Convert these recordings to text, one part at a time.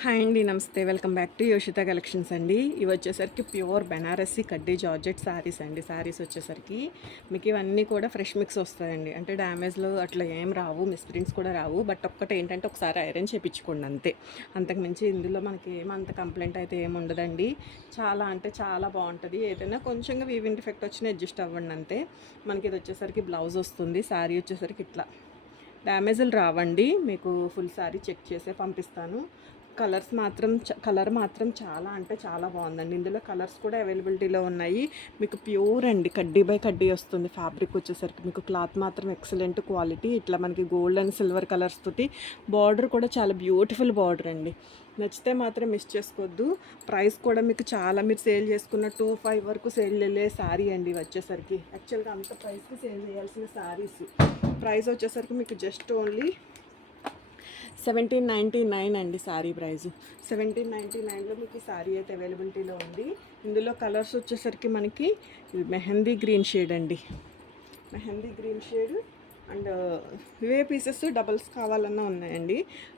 Hi అండి, నమస్తే. Welcome back to యోషిత collections అండి. ఇవి వచ్చేసరికి ప్యూర్ బెనారసి కడ్డీ జార్జెట్ శారీస్ అండి. శారీస్ వచ్చేసరికి మీకు ఇవన్నీ కూడా ఫ్రెష్ మిక్స్ వస్తాయండి. అంటే డ్యామేజ్లు అట్లా ఏం రావు, మిస్ప్రింట్స్ కూడా రావు. బట్ ఒక్కటి ఏంటంటే ఒకసారి ఐరన్ చేయించుకోండి అంతే. అంతకుమించి ఇందులో మనకి ఏమంత కంప్లైంట్ అయితే ఏమి ఉండదండి. చాలా అంటే చాలా బాగుంటుంది. ఏదైనా కొంచెంగా వీవింగ్ డిఫెక్ట్ వచ్చినా అడ్జస్ట్ అవ్వండి అంతే. మనకి ఇది వచ్చేసరికి బ్లౌజ్ వస్తుంది. శారీ వచ్చేసరికి ఇట్లా డ్యామేజ్లు రావండి. మీకు ఫుల్ శారీ చెక్ చేసే పంపిస్తాను. కలర్ మాత్రం చాలా అంటే చాలా బాగుందండి. ఇందులో కలర్స్ కూడా అవైలబిలిటీలో ఉన్నాయి. మీకు ప్యూర్ అండి, కడ్డీ బై కడ్డీ వస్తుంది. ఫ్యాబ్రిక్ వచ్చేసరికి మీకు క్లాత్ మాత్రం ఎక్సలెంట్ క్వాలిటీ. ఇట్లా మనకి గోల్డ్ అండ్ సిల్వర్ కలర్స్ తోటి బార్డర్ కూడా చాలా బ్యూటిఫుల్ బార్డర్ అండి. నచ్చితే మాత్రం మిస్ చేసుకోవద్దు. ప్రైస్ కూడా మీకు చాలా, మీరు సేల్ చేసుకున్న 2,500 వరకు సేల్ వెళ్ళే శారీ అండి వచ్చేసరికి. యాక్చువల్గా అంత ప్రైస్కి సేల్ చేయాల్సిన శారీస్ ప్రైస్ వచ్చేసరికి మీకు జస్ట్ ఓన్లీ 1799 అండి శారీ ప్రైస్. 1799లో మీకు శారీ అయితే అవైలబిలిటీలో ఉంది. ఇందులో కలర్స్ వచ్చేసరికి మనకి మెహందీ గ్రీన్ షేడ్ అండి, మెహందీ గ్రీన్ షేడ్ అండ్ ఇవే పీసెస్ డబల్స్ కావాలన్నా ఉన్నాయండి.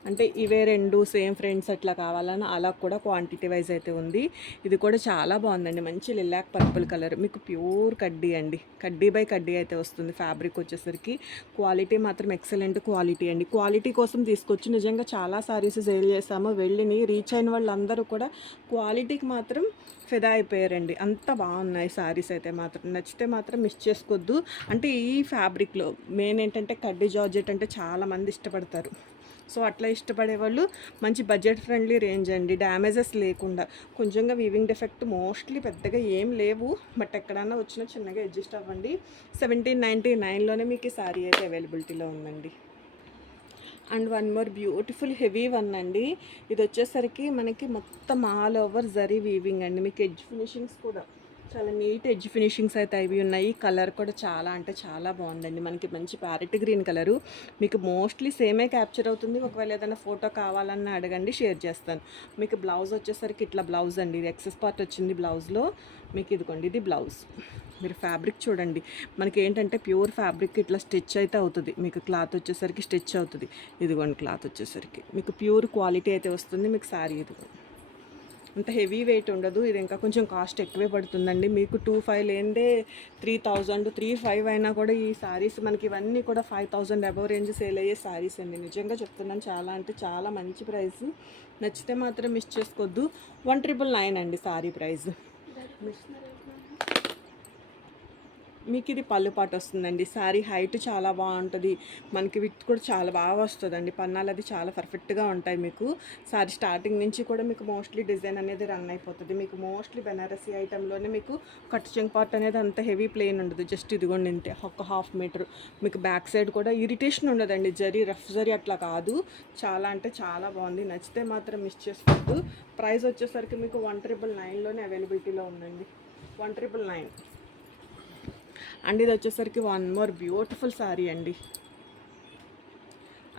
అంటే ఇవే రెండు సేమ్ ఫ్రెండ్స్ అట్లా కావాలన్నా అలా కూడా క్వాంటిటీ వైజ్ అయితే ఉంది. ఇది కూడా చాలా బాగుందండి, మంచి లిలాక్ పర్పుల్ కలర్. మీకు ప్యూర్ కడ్డీ అండి, కడ్డీ బై కడ్డీ అయితే వస్తుంది. ఫ్యాబ్రిక్ వచ్చేసరికి క్వాలిటీ మాత్రం ఎక్సలెంట్ క్వాలిటీ అండి. క్వాలిటీ కోసం తీసుకొచ్చి నిజంగా చాలా సారీస్ సేల్ చేసాము. వెళ్ళిని రీచ్ అయిన వాళ్ళందరూ కూడా క్వాలిటీకి మాత్రం ఫిదా అయిపోయారండి. అంత బాగున్నాయి శారీస్ అయితే మాత్రం. నచ్చితే మాత్రం మిస్ చేసుకోవద్దు. అంటే ఈ ఫ్యాబ్రిక్లో మెయిన్ ఏంటంటే కడ్డీ జార్జెట్ అంటే చాలామంది ఇష్టపడతారు. సో అట్లా ఇష్టపడే వాళ్ళు మంచి బడ్జెట్ ఫ్రెండ్లీ రేంజ్ అండి, డ్యామేజెస్ లేకుండా. కొంచెంగా వీవింగ్ డిఫెక్ట్ మోస్ట్లీ పెద్దగా ఏం లేవు, బట్ ఎక్కడన్నా వచ్చినా చిన్నగా అడ్జస్ట్ అవ్వండి. 1799లోనే మీకు ఈ శారీ అయితే అవైలబిలిటీలో ఉందండి. And one more beautiful heavy one అండి. ఇది వచ్చేసరికి మనకి మొత్తం ఆల్ ఓవర్ జరీ వీవింగ్ అండి. మీకు ఎడ్జ్ ఫినిషింగ్స్ కూడా చాలా నీట్ ఎడ్జ్ ఫినిషింగ్స్ అయితే అవి ఉన్నాయి. కలర్ కూడా చాలా అంటే చాలా బాగుందండి. మనకి మంచి ప్యారెట్ గ్రీన్ కలరు. మీకు మోస్ట్లీ సేమే క్యాప్చర్ అవుతుంది. ఒకవేళ ఏదైనా ఫోటో కావాలన్నా అడగండి, షేర్ చేస్తాను. మీకు బ్లౌజ్ వచ్చేసరికి ఇట్లా బ్లౌజ్ అండి. ఇది ఎక్సెస్ పార్ట్ వచ్చింది బ్లౌజ్లో. మీకు ఇదిగోండి, ఇది బ్లౌజ్. మీరు ఫ్యాబ్రిక్ చూడండి, మనకి ఏంటంటే ప్యూర్ ఫ్యాబ్రిక్ ఇట్లా స్టిచ్ అయితే అవుతుంది. మీకు క్లాత్ వచ్చేసరికి స్టిచ్ అవుతుంది. ఇదిగోండి క్లాత్ వచ్చేసరికి మీకు ప్యూర్ క్వాలిటీ అయితే వస్తుంది. మీకు శారీ ఇదిగో అంత హెవీ వెయిట్ ఉండదు. ఇది ఇంకా కొంచెం కాస్ట్ ఎక్కువే పడుతుందండి. మీకు 2,500 లేనిదే 3,000, 3,500 అయినా కూడా ఈ శారీస్ మనకి ఇవన్నీ కూడా 5,000 అబవ్ రేంజ్ సేల్ అయ్యే శారీస్ అండి. నిజంగా చెప్తున్నాను, చాలా అంటే చాలా మంచి ప్రైస్. నచ్చితే మాత్రం మిస్ చేసుకోవద్దు. 1,999 అండి శారీ ప్రైస్. మీకు ఇది పళ్ళు పాటు వస్తుందండి. శారీ హైట్ చాలా బాగుంటుంది. మనకి విత్ కూడా చాలా బాగా వస్తుందండి. పన్నాలు అది చాలా పర్ఫెక్ట్గా ఉంటాయి. మీకు శారీ స్టార్టింగ్ నుంచి కూడా మీకు మోస్ట్లీ డిజైన్ అనేది రన్ అయిపోతుంది. మీకు మోస్ట్లీ బెనారసీ ఐటెంలోనే మీకు కట్ చెంగ్ పార్ట్ అనేది అంత హెవీ ప్లెయిన్ ఉండదు. జస్ట్ ఇదిగోండి ఇంతే, ఒక 1/2 మీటర్. మీకు బ్యాక్ సైడ్ కూడా ఇరిటేషన్ ఉండదండి. జరీ రఫ్ జరీ అట్లా కాదు. చాలా అంటే చాలా బాగుంది. నచ్చితే మాత్రం మిస్ చేసుకోవద్దు. ప్రైస్ వచ్చేసరికి మీకు 1,999లోనే అవైలబిలిటీలో ఉందండి. 1,999 అండ్ ఇది వచ్చేసరికి వన్ మోర్ బ్యూటిఫుల్ శారీ అండి.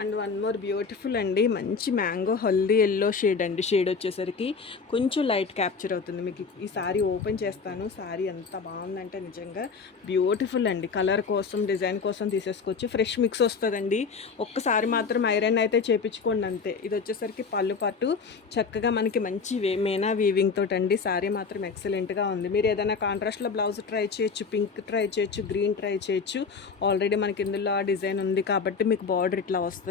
అండ్ వన్ మోర్ బ్యూటిఫుల్ అండి, మంచి మ్యాంగో హల్దీ ఎల్లో షేడ్ అండి. షేడ్ వచ్చేసరికి కొంచెం లైట్ క్యాప్చర్ అవుతుంది. మీకు ఈ శారీ ఓపెన్ చేస్తాను. శారీ ఎంత బాగుందంటే నిజంగా బ్యూటిఫుల్ అండి. కలర్ కోసం, డిజైన్ కోసం తీసేసుకోవచ్చు. ఫ్రెష్ మిక్స్ వస్తుందండి. ఒక్కసారి మాత్రం ఐరన్ అయితే చేపించుకోండి అంతే. ఇది వచ్చేసరికి పళ్ళు పట్టు చక్కగా మనకి మంచి మేనా వీవింగ్ తోటి అండి. శారీ మాత్రం ఎక్సలెంట్గా ఉంది. మీరు ఏదైనా కాంట్రాస్ట్లో బ్లౌజ్ ట్రై చేయొచ్చు, పింక్ ట్రై చేయొచ్చు, గ్రీన్ ట్రై చేయొచ్చు. ఆల్రెడీ మనకి ఇందులో ఆ డిజైన్ ఉంది కాబట్టి మీకు బార్డర్ ఇట్లా వస్తుంది.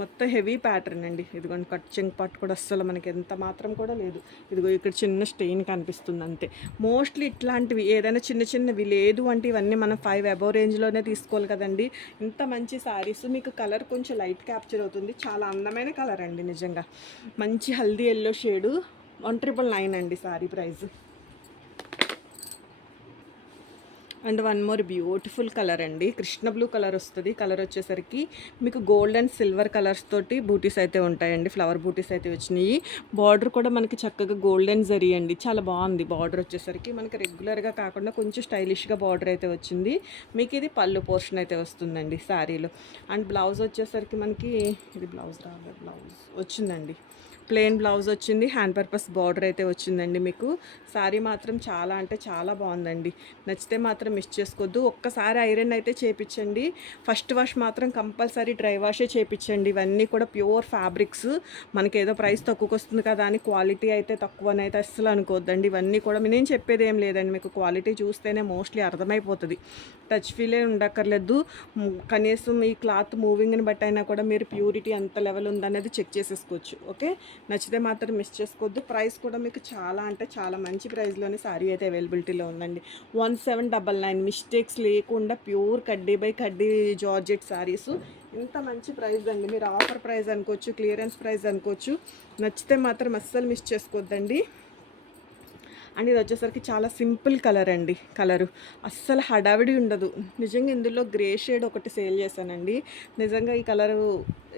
మొత్తం హెవీ ప్యాటర్న్ అండి. ఇదిగోండి కట్ చెంగ్ పార్ట్ కూడా అస్సలు మనకి ఎంత మాత్రం కూడా లేదు. ఇదిగో ఇక్కడ చిన్న స్టెయిన్ కనిపిస్తుంది అంతే. మోస్ట్లీ ఇట్లాంటివి ఏదైనా చిన్న చిన్నవి లేదు అంటే ఇవన్నీ మనం 5 అబవ్ రేంజ్లోనే తీసుకోవాలి కదండి. ఇంత మంచి శారీస్. మీకు కలర్ కొంచెం లైట్ క్యాప్చర్ అవుతుంది. చాలా అందమైన కలర్ అండి నిజంగా. మంచి హల్దీ ఎల్లో షేడు. 1,999 అండి sari price. And one more beautiful colour అండి, కృష్ణ బ్లూ కలర్ వస్తుంది. కలర్ వచ్చేసరికి మీకు గోల్డ్ అండ్ సిల్వర్ కలర్స్ తోటి బూటీస్ అయితే ఉంటాయండి. ఫ్లవర్ బూటీస్ అయితే వచ్చినాయి. బార్డర్ కూడా మనకి చక్కగా గోల్డెన్ జరీ అండి, చాలా బాగుంది. బార్డర్ వచ్చేసరికి మనకి రెగ్యులర్గా కాకుండా కొంచెం స్టైలిష్గా బార్డర్ అయితే వచ్చింది. మీకు ఇది పళ్ళు పోర్షన్ అయితే వస్తుందండి శారీలో. అండ్ బ్లౌజ్ వచ్చేసరికి మనకి ఇది బ్లౌజ్ రాలేదు, బ్లౌజ్ వచ్చిందండి. ప్లెయిన్ బ్లౌజ్ వచ్చింది. హ్యాండ్ పర్పస్ బార్డర్ అయితే వచ్చిందండి. మీకు శారీ మాత్రం చాలా అంటే చాలా బాగుందండి. నచ్చితే మాత్రం మాత్రం మిస్ చేసుకోవద్దు. ఒక్కసారి ఐరన్ అయితే చేపించండి. ఫస్ట్ వాష్ మాత్రం కంపల్సరీ డ్రై వాషే చేపించండి. ఇవన్నీ కూడా ప్యూర్ ఫ్యాబ్రిక్స్. మనకి ఏదో ప్రైస్ తక్కువకి వస్తుంది కదా అని క్వాలిటీ అయితే తక్కువనైతే అస్సలు అనుకోవద్దండి. ఇవన్నీ కూడా నేను చెప్పేది ఏం లేదండి, మీకు క్వాలిటీ చూస్తేనే మోస్ట్లీ అర్థమైపోతుంది. టచ్ ఫీలే ఉండక్కర్లేదు. కనీసం ఈ క్లాత్ మూవింగ్ని బట్టి అయినా కూడా మీరు ప్యూరిటీ ఎంత లెవెల్ ఉందనేది చెక్ చేసేసుకోవచ్చు. ఓకే, నచ్చితే మాత్రం మిస్ చేసుకోవద్దు. ప్రైస్ కూడా మీకు చాలా అంటే చాలా మంచి ప్రైస్లోనే సారీ అయితే అవైలబిలిటీలో ఉందండి. 1799 మిస్టేక్స్ లేకుండా ప్యూర్ కడ్డీ బై కడ్డీ జార్జెట్ సారీస్. ఇంత మంచి ప్రైస్ అండి. మీరు ఆఫర్ ప్రైస్ అనుకోవచ్చు, క్లియరెన్స్ ప్రైస్ అనుకోవచ్చు. నచ్చితే మాత్రం అస్సలు మిస్ చేసుకోవద్దండి. అండ్ ఇది వచ్చేసరికి చాలా సింపుల్ కలర్ అండి. కలరు అస్సలు హడావిడి ఉండదు. నిజంగా ఇందులో గ్రే షేడ్ ఒకటి సేల్ చేశానండి. నిజంగా ఈ కలరు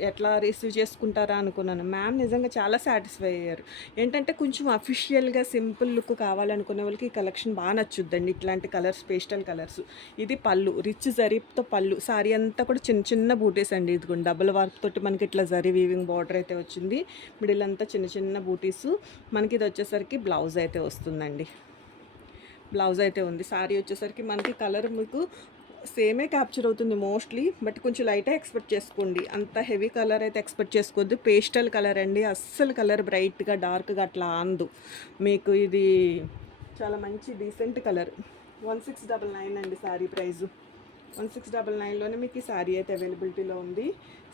ఎట్లా రిసీవ్ చేసుకుంటారా అనుకున్నాను. మ్యామ్ నిజంగా చాలా సాటిస్ఫై అయ్యారు. ఏంటంటే కొంచెం అఫిషియల్గా సింపుల్ లుక్ కావాలనుకునే వాళ్ళకి ఈ కలెక్షన్ బాగా నచ్చుద్దండి. ఇట్లాంటి కలర్స్, పేస్టల్ కలర్స్. ఇది పళ్ళు, రిచ్ జరీతో పళ్ళు. సారీ అంతా కూడా చిన్న చిన్న బూటీస్ అండి. ఇదిగోండి డబుల్ వర్క్ తోటి మనకి ఇట్లా జరీ వీవింగ్ బార్డర్ అయితే వచ్చింది. మిడిల్ అంతా చిన్న చిన్న బూటీస్. మనకి ఇది వచ్చేసరికి బ్లౌజ్ అయితే వస్తుందండి. బ్లౌజ్ అయితే ఉంది. సారీ వచ్చేసరికి మనకి కలర్ మీకు సేమే క్యాప్చర్ అవుతుంది మోస్ట్లీ, బట్ కొంచెం లైటే ఎక్స్పెక్ట్ చేసుకోండి. అంత హెవీ కలర్ అయితే ఎక్స్పెక్ట్ చేసుకోవద్దు. పేస్టల్ కలర్ అండి. అస్సలు కలర్ బ్రైట్గా డార్క్గా అట్లా అందు. మీకు ఇది చాలా మంచి డీసెంట్ కలర్. 1699 అండి సారీ ప్రైజు. 1699లోనే మీకు ఈ సారీ అయితే అవైలబిలిటీలో ఉంది.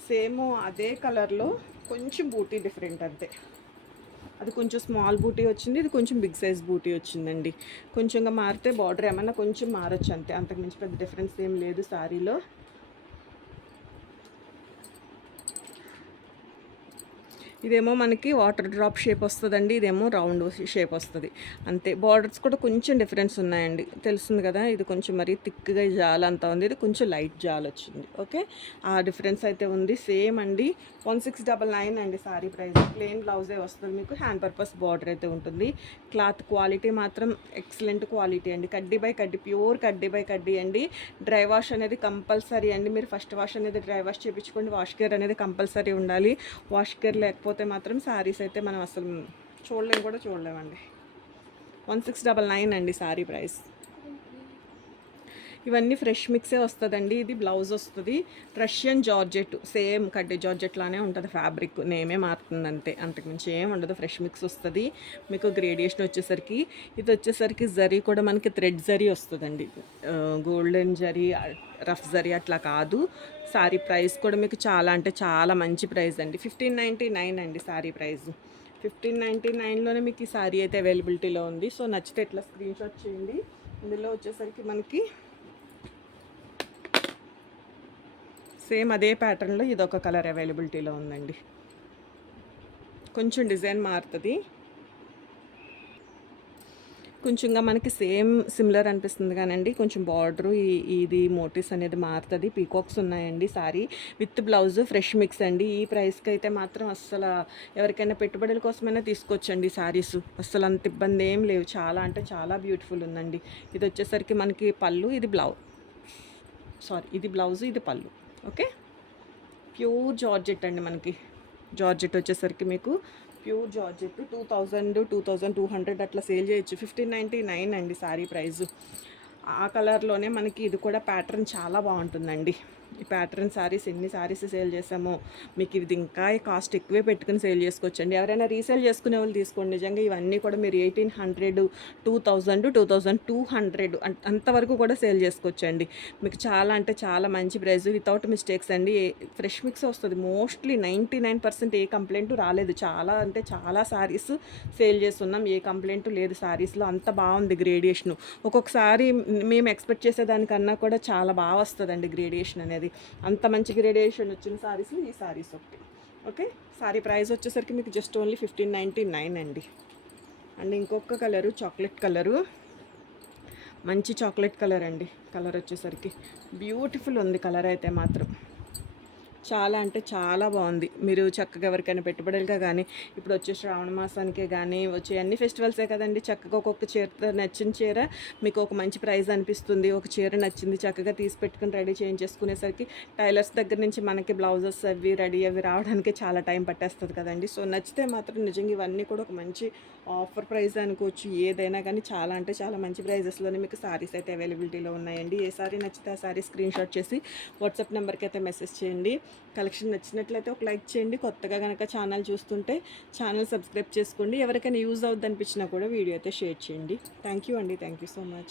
సేమ్ అదే కలర్లో కొంచెం బూటీ డిఫరెంట్ అంతే. అది కొంచెం స్మాల్ బూటీ వచ్చింది, ఇది కొంచెం బిగ్ సైజ్ బూటీ వచ్చిందండి. కొంచెంగా మారితే బార్డర్ ఏమన్నా కొంచెం మారచ్చు అంతే, అంతకుమించి పెద్ద డిఫరెన్స్ ఏం లేదు సారీలో. ఇదేమో మనకి వాటర్ డ్రాప్ షేప్ వస్తుందండి, ఇదేమో రౌండ్ షేప్ వస్తుంది అంతే. బార్డర్స్ కూడా కొంచెం డిఫరెన్స్ ఉన్నాయండి, తెలుస్తుంది కదా. ఇది కొంచెం మరీ థిక్గా జాల్ అంతా ఉంది, ఇది కొంచెం లైట్ జాల్ వచ్చింది. ఓకే, ఆ డిఫరెన్స్ అయితే ఉంది. సేమ్ అండి. 1699 అండి సారీ ప్రైస్. ప్లెయిన్ బ్లౌజే వస్తుంది మీకు. హ్యాండ్ పర్పస్ బార్డర్ అయితే ఉంటుంది. క్లాత్ క్వాలిటీ మాత్రం ఎక్సలెంట్ క్వాలిటీ అండి. కడ్డీ బై కడ్డీ, ప్యూర్ కడ్డీ బై కడ్డీ అండి. డ్రై వాష్ అనేది కంపల్సరీ అండి. మీరు ఫస్ట్ వాష్ అనేది డ్రై వాష్ చేయించుకోండి. వాష్ కేర్ అనేది కంపల్సరీ ఉండాలి. వాష్ కేర్ లేకపోతే మాత్రం శారీస్ అయితే మనం అసలు చూడలేమండి. 1699 అండి సారీ ప్రైస్. ఇవన్నీ ఫ్రెష్ మిక్సే వస్తుందండి. ఇది బ్లౌజ్ వస్తుంది. రష్యన్ జార్జెట్, సేమ్ కడ్డీ జార్జెట్ లానే ఉంటుంది ఫ్యాబ్రిక్, నేమే మారుతుంది అంతే, అంతకుమించి ఏం ఉండదు. ఫ్రెష్ మిక్స్ వస్తుంది మీకు. గ్రేడియేషన్ వచ్చేసరికి ఇది వచ్చేసరికి జరీ కూడా మనకి థ్రెడ్ జరీ వస్తుందండి. గోల్డెన్ జరీ, రఫ్ జరీ అట్లా కాదు. సారీ ప్రైస్ కూడా మీకు చాలా అంటే చాలా మంచి ప్రైస్ అండి. 1599 అండి సారీ ప్రైస్. 1599లోనే మీకు ఈ సారీ అయితే అవైలబిలిటీలో ఉంది. సో నచ్చితే ఇట్లా స్క్రీన్ షాట్ చేయండి. ఇందులో వచ్చేసరికి మనకి సేమ్ అదే ప్యాటర్న్లో ఇదొక కలర్ అవైలబిలిటీలో ఉందండి. కొంచెం డిజైన్ మారుతుంది, కొంచెంగా మనకి సేమ్ సిమిలర్ అనిపిస్తుంది కానండి, కొంచెం బార్డరు ఇది మోటివ్స్ అనేది మారుతుంది. పీకాక్స్ ఉన్నాయండి. Sorry with blouse fresh mix అండి. ఈ ప్రైస్కి అయితే మాత్రం అస్సలు ఎవరికైనా పెట్టుబడుల కోసమైనా తీసుకోవచ్చండి సారీస్. అస్సలు అంత ఇబ్బంది ఏం లేవు. చాలా అంటే చాలా బ్యూటిఫుల్ ఉందండి. ఇది వచ్చేసరికి మనకి పళ్ళు, ఇది బ్లౌజ్, ఇది పళ్ళు. ఓకే, ప్యూర్ జార్జెట్ అండి. మనకి జార్జెట్ వచ్చేసరికి మీకు ప్యూర్ జార్జెట్ 2200 అట్లా సేల్ చేయొచ్చు. 1599 అండి సారీ ప్రైజు. ఆ కలర్లోనే మనకి ఇది కూడా ప్యాటర్న్ చాలా బాగుంటుందండి. ఈ ప్యాటర్న్ సారీస్ ఎన్ని సారీస్ సేల్ చేసామో, మీకు ఇది ఇంకా కాస్ట్ ఎక్కువే పెట్టుకుని సేల్ చేసుకోవచ్చండి. ఎవరైనా రీసేల్ చేసుకునే వాళ్ళు తీసుకోండి. నిజంగా ఇవన్నీ కూడా మీరు 1800, 2000, 2200 అంతవరకు కూడా సేల్ చేసుకోవచ్చండి. మీకు చాలా అంటే చాలా మంచి ప్రైస్, వితౌట్ మిస్టేక్స్ అండి. ఫ్రెష్ మిక్స్ వస్తుంది. మోస్ట్లీ 99% ఏ కంప్లైంట్ రాలేదు. చాలా అంటే చాలా సారీస్ సేల్ చేస్తున్నాం, ఏ కంప్లైంట్ లేదు సారీస్లో. అంత బాగుంది గ్రేడియేషను. ఒక్కొక్కసారి మేము ఎక్స్పెక్ట్ చేసేదానికన్నా కూడా చాలా బాగా వస్తుందండి గ్రేడియేషన్ అనేది. అంత మంచి గ్రేడియేషన్ వచ్చిన సారీస్ ఈ సారీస్ ఒకటి. ఓకే, సారీ ప్రైస్ వచ్చేసరికి మీకు జస్ట్ ఓన్లీ 1599 అండి. అండ్ ఇంకొక కలరు చాక్లెట్ కలరు, మంచి చాక్లెట్ కలర్ అండి. కలర్ వచ్చేసరికి బ్యూటిఫుల్ ఉంది. కలర్ అయితే మాత్రం చాలా అంటే చాలా బాగుంది. మీరు చక్కగా ఎవరికైనా పెట్టుబడులుగా కానీ, ఇప్పుడు వచ్చే శ్రావణ మాసానికే కానీ, వచ్చే అన్ని ఫెస్టివల్సే కదండీ! చక్కగా ఒక్కొక్క చీరతో నచ్చిన చీర మీకు ఒక మంచి ప్రైస్ అనిపిస్తుంది. ఒక చీర నచ్చింది చక్కగా తీసి పెట్టుకొని రెడీ చేయించేసుకునేసరికి టైలర్స్ దగ్గర నుంచి మనకి బ్లౌజెస్ అవి రెడీ అవి రావడానికి చాలా టైం పట్టేస్తుంది కదండీ! సో, నచ్చితే మాత్రం నిజంగా ఇవన్నీ కూడా ఒక మంచి ఆఫర్ ప్రైస్ అనుకోవచ్చు. ఏదైనా కానీ చాలా అంటే చాలా మంచి ప్రైజెస్‌లోనే మీకు సారీస్ అయితే అవైలబిలిటీలో ఉన్నాయండి. ఏ సారీ నచ్చితే ఆ సారీ స్క్రీన్‌షాట్ చేసి వాట్సాప్ నెంబర్‌కి అయితే మెసేజ్ చేయండి. కలెక్షన్ నచ్చినట్లయితే ఒక లైక్ చేయండి. కొత్తగా గనక ఛానల్ చూస్తుంటే ఛానల్ సబ్స్క్రైబ్ చేసుకోండి. ఎవరికైనా యూజ్ అవుద్ది అనిపించినా కూడా వీడియో అయితే షేర్ చేయండి. థ్యాంక్ యూ అండి. Thank you so much.